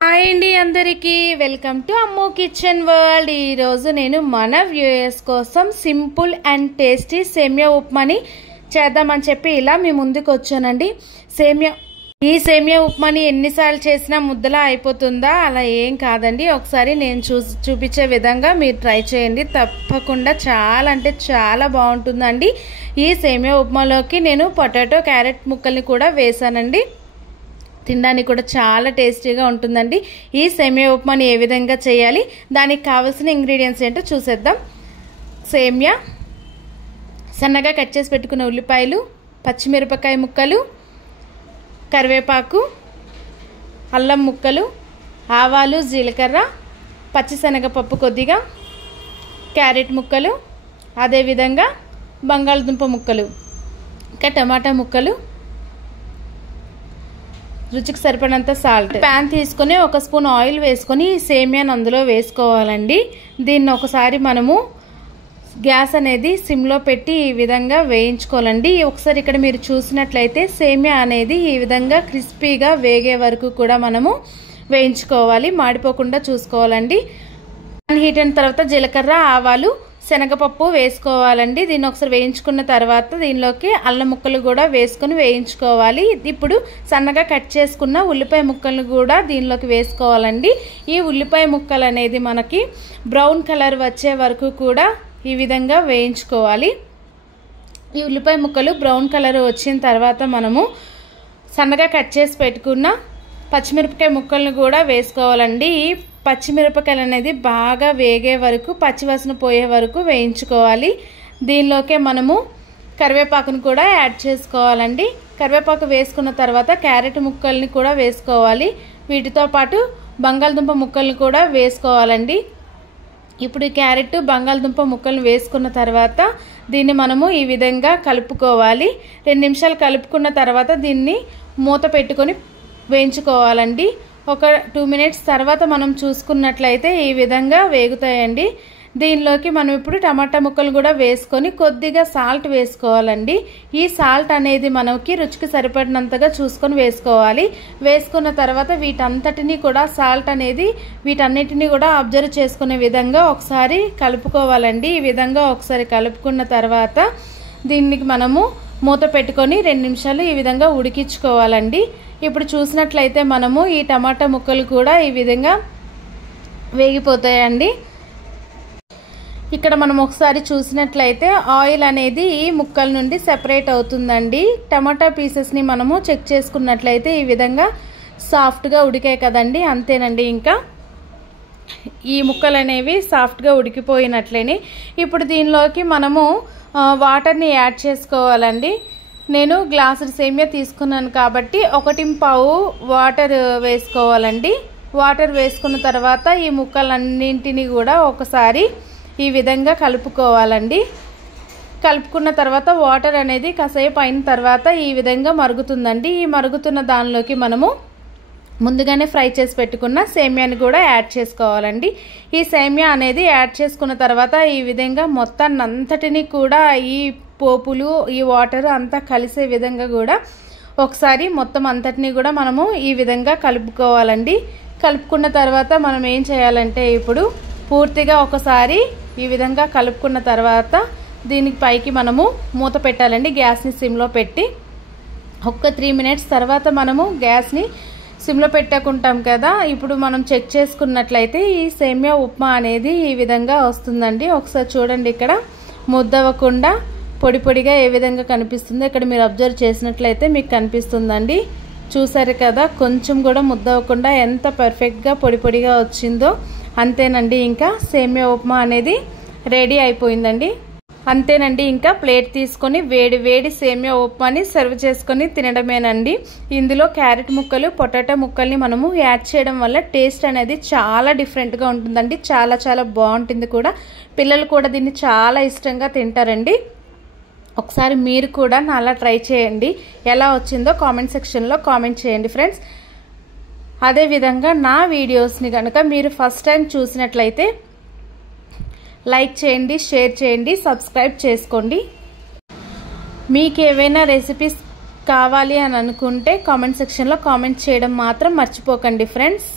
Hi అండి అందరికీ welcome to Ammu kitchen world. ఈ రోజు నేను మన వ్యూయర్స్ కోసం సింపుల్ అండ్ టేస్టీ సేమియా ఉప్మాని చేద్దామని చెప్పి ఇలా మీ ముందుకు వచ్చానండి। ఈ సేమియా ఉప్మాని ఎన్నిసార్లు చేసినా ముద్దలా అయిపోతుందా? అలా ఏం కాదండి। ఒకసారి నేను చూపించే విధంగా మీరు ట్రై చేయండి, తప్పకుండా చాలా అంటే చాలా బాగుంటుందండి। ఈ సేమియా ఉప్మాలోకి నేను పొటాటో క్యారెట్ ముక్కల్ని కూడా వేసానండి, తినడానికి కూడా చాలా టేస్టీగా ఉంటుందండి। ఈ సేమియా ఉప్మాని ఏ విధంగా చేయాలి, దానికి కావాల్సిన ఇంగ్రీడియంట్స్ ఏంటో చూసేద్దాం। సేమియా, సన్నగా కట్ చేసి పెట్టుకున్న ఉల్లిపాయలు, పచ్చిమిరపకాయ ముక్కలు, కరివేపాకు, అల్లం ముక్కలు, ఆవాలు, జీలకర్ర, పచ్చిశనగపప్పు కొద్దిగా, క్యారెట్ ముక్కలు, అదేవిధంగా బంగాళదుంప ముక్కలు, ఇంకా టమాటా ముక్కలు, రుచికి సరిపడినంత సాల్ట్। ప్యాన్ తీసుకొని ఒక స్పూన్ ఆయిల్ వేసుకొని సేమియాని అందులో వేసుకోవాలండి। దీన్ని ఒకసారి మనము గ్యాస్ అనేది సిమ్లో పెట్టి ఈ విధంగా వేయించుకోవాలండి। ఒకసారి ఇక్కడ మీరు చూసినట్లయితే సేమియా అనేది ఈ విధంగా క్రిస్పీగా వేగే వరకు కూడా మనము వేయించుకోవాలి, మాడిపోకుండా చూసుకోవాలండి। ప్యాన్ హీట్ అయిన తర్వాత జీలకర్ర, ఆవాలు, శనగపప్పు వేసుకోవాలండి। దీన్ని ఒకసారి వేయించుకున్న తర్వాత దీనిలోకి అల్లం ముక్కలు కూడా వేసుకొని వేయించుకోవాలి। ఇప్పుడు సన్నగా కట్ చేసుకున్న ఉల్లిపాయ ముక్కలను కూడా దీనిలోకి వేసుకోవాలండి। ఈ ఉల్లిపాయ ముక్కలు అనేది మనకి బ్రౌన్ కలర్ వచ్చే వరకు కూడా ఈ విధంగా వేయించుకోవాలి। ఈ ఉల్లిపాయ ముక్కలు బ్రౌన్ కలర్ వచ్చిన తర్వాత మనము సన్నగా కట్ చేసి పెట్టుకున్న పచ్చిమిరపకాయ ముక్కలను కూడా వేసుకోవాలండి। ఈ పచ్చిమిరపకాయలు అనేది బాగా వేగే వరకు, పచ్చివాసన పోయే వరకు వేయించుకోవాలి। దీనిలోకే మనము కరివేపాకును కూడా యాడ్ చేసుకోవాలండి। కరివేపాకు వేసుకున్న తర్వాత క్యారెట్ ముక్కల్ని కూడా వేసుకోవాలి, వీటితో పాటు బంగాళదుంప ముక్కల్ని కూడా వేసుకోవాలండి। ఇప్పుడు ఈ క్యారెట్ బంగాళదుంప ముక్కలను వేసుకున్న తర్వాత దీన్ని మనము ఈ విధంగా కలుపుకోవాలి। 2 నిమిషాలు కలుపుకున్న తర్వాత దీన్ని మూత పెట్టుకొని వేయించుకోవాలండి। ఒక 2 మినిట్స్ తర్వాత మనం చూసుకున్నట్లయితే ఈ విధంగా వేగుతాయండి। దీనిలోకి మనం ఇప్పుడు టమాటా ముక్కలు కూడా వేసుకొని కొద్దిగా సాల్ట్ వేసుకోవాలండి। ఈ సాల్ట్ అనేది మనకి రుచికి సరిపడినంతగా చూసుకొని వేసుకోవాలి। వేసుకున్న తర్వాత వీటంతటిని కూడా సాల్ట్ అనేది వీటన్నిటిని కూడా అబ్జర్వ్ చేసుకునే విధంగా ఒకసారి కలుపుకోవాలండి। ఈ విధంగా ఒకసారి కలుపుకున్న తర్వాత దీనికి మనము మూత పెట్టుకొని 2 నిమిషాలు ఈ విధంగా ఉడికించుకోవాలండి। ఇప్పుడు చూసినట్లయితే మనము ఈ టమాటా ముక్కలు కూడా ఈ విధంగా వేగిపోతాయండి। ఇక్కడ మనం ఒకసారి చూసినట్లయితే ఆయిల్ అనేది ఈ ముక్కల నుండి సెపరేట్ అవుతుందండి। టమాటా పీసెస్ని మనము చెక్ చేసుకున్నట్లయితే ఈ విధంగా సాఫ్ట్గా ఉడికాయి కదండి, అంతేనండి। ఇంకా ఈ ముక్కలు అనేవి సాఫ్ట్గా ఉడికిపోయినట్లేని ఇప్పుడు దీనిలోకి మనము వాటర్ని యాడ్ చేసుకోవాలండి। నేను గ్లాసుడు సేమియా తీసుకున్నాను కాబట్టి 1.25 వాటర్ వేసుకోవాలండి। వాటర్ వేసుకున్న తర్వాత ఈ ముక్కలన్నింటినీ కూడా ఒకసారి ఈ విధంగా కలుపుకోవాలండి। కలుపుకున్న తర్వాత వాటర్ అనేది కాసేపు అయిన తర్వాత ఈ విధంగా మరుగుతుందండి। ఈ మరుగుతున్న దానిలోకి మనము ముందుగానే ఫ్రై చేసి పెట్టుకున్న సేమియాని కూడా యాడ్ చేసుకోవాలండి। ఈ సేమియా అనేది యాడ్ చేసుకున్న తర్వాత ఈ విధంగా మొత్తాన్ని అంతటిని కూడా ఈ పోపులు, ఈ వాటర్ అంతా కలిసే విధంగా కూడా ఒకసారి మొత్తం అంతటిని కూడా మనము ఈ విధంగా కలుపుకోవాలండి। కలుపుకున్న తర్వాత మనం ఏం చేయాలంటే ఇప్పుడు పూర్తిగా ఒకసారి ఈ విధంగా కలుపుకున్న తర్వాత దీనికి పైకి మనము మూత పెట్టాలండి, గ్యాస్ని సిమ్లో పెట్టి। ఒక్క 3 మినిట్స్ తర్వాత మనము గ్యాస్ని సిమ్లో పెట్టుకుంటాం కదా, ఇప్పుడు మనం చెక్ చేసుకున్నట్లయితే ఈ సేమియా ఉప్మా అనేది ఈ విధంగా వస్తుందండి। ఒకసారి చూడండి, ఇక్కడ ముద్దవకుండా పొడి పొడిగా ఏ విధంగా కనిపిస్తుందో ఇక్కడ మీరు అబ్జర్వ్ చేసినట్లయితే మీకు కనిపిస్తుందండి। చూసారు కదా, కొంచెం కూడా ముద్దవకుండా ఎంత పర్ఫెక్ట్గా పొడి పొడిగా వచ్చిందో, అంతేనండి। ఇంకా సేమియా ఉప్మా అనేది రెడీ అయిపోయిందండి, అంతేనండి। ఇంకా ప్లేట్ తీసుకొని వేడి వేడి సేమియా ఉప్మాని సర్వ్ చేసుకొని తినడమేనండి। ఇందులో క్యారెట్ ముక్కలు, పొటాటో ముక్కల్ని మనము యాడ్ చేయడం వల్ల టేస్ట్ అనేది చాలా డిఫరెంట్గా ఉంటుందండి, చాలా చాలా బాగుంటుంది కూడా। పిల్లలు కూడా దీన్ని చాలా ఇష్టంగా తింటారండి। ఒకసారి మీరు కూడా అలా ట్రై చేయండి, ఎలా వచ్చిందో కామెంట్ సెక్షన్లో కామెంట్ చేయండి ఫ్రెండ్స్। అదేవిధంగా నా వీడియోస్ని కనుక మీరు ఫస్ట్ టైం చూసినట్లయితే లైక్ చేయండి, షేర్ చేయండి, సబ్స్క్రైబ్ చేసుకోండి। మీకు ఏవైనా రెసిపీస్ కావాలి అని అనుకుంటే కామెంట్ సెక్షన్లో కామెంట్ చేయడం మాత్రం మర్చిపోకండి ఫ్రెండ్స్।